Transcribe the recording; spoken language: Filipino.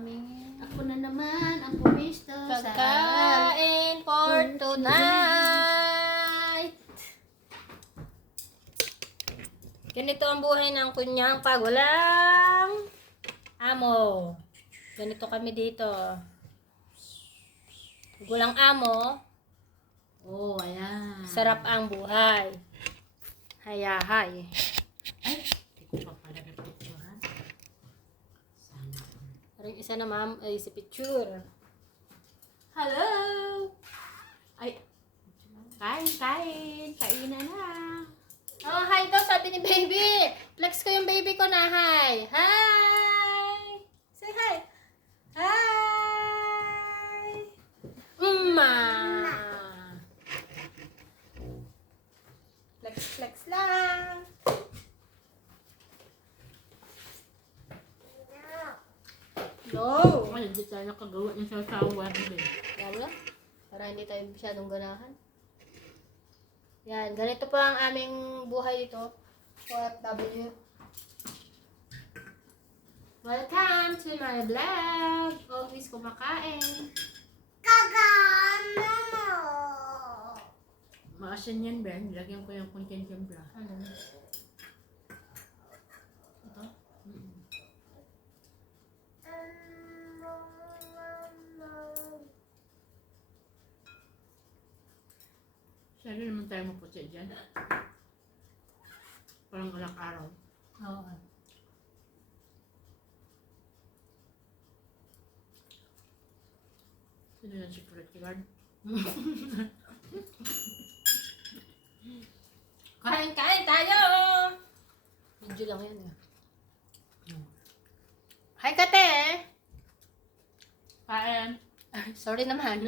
aming Ako na naman ang pumisto sa pagkain for tonight. Ganito ang buhay ng kunyang pag walang amo. Ganito kami dito. Pag walang amo, Oh, ayan. sarap ang buhay. Hayahay. Ay, hindi ko pa pala napicturean. Sana. Parang isa na ma'am ay si picture. Hello! Ay, kain. Kainan na. Oh, hi daw, sabi ni baby. Flex ko yung baby ko na, hi. Hi! Say hi. Hi! Flex lang. No! Ay, hindi tayo nakagawa ng sasawan. Yan lang. Para hindi tayo masyadong ganahan. Yan, ganito pa ang aming buhay dito. OFW. Welcome to my vlog. Always kumakain. Maasin yan, Ben. Lagyan ko yung content yung bra. Ano? Ito? Sali naman tayo maputi dyan. Parang alak araw. Oo. Sino yung security guard? Kain tayo! Video lang yan. Hi, Kate! Kain! Sorry naman.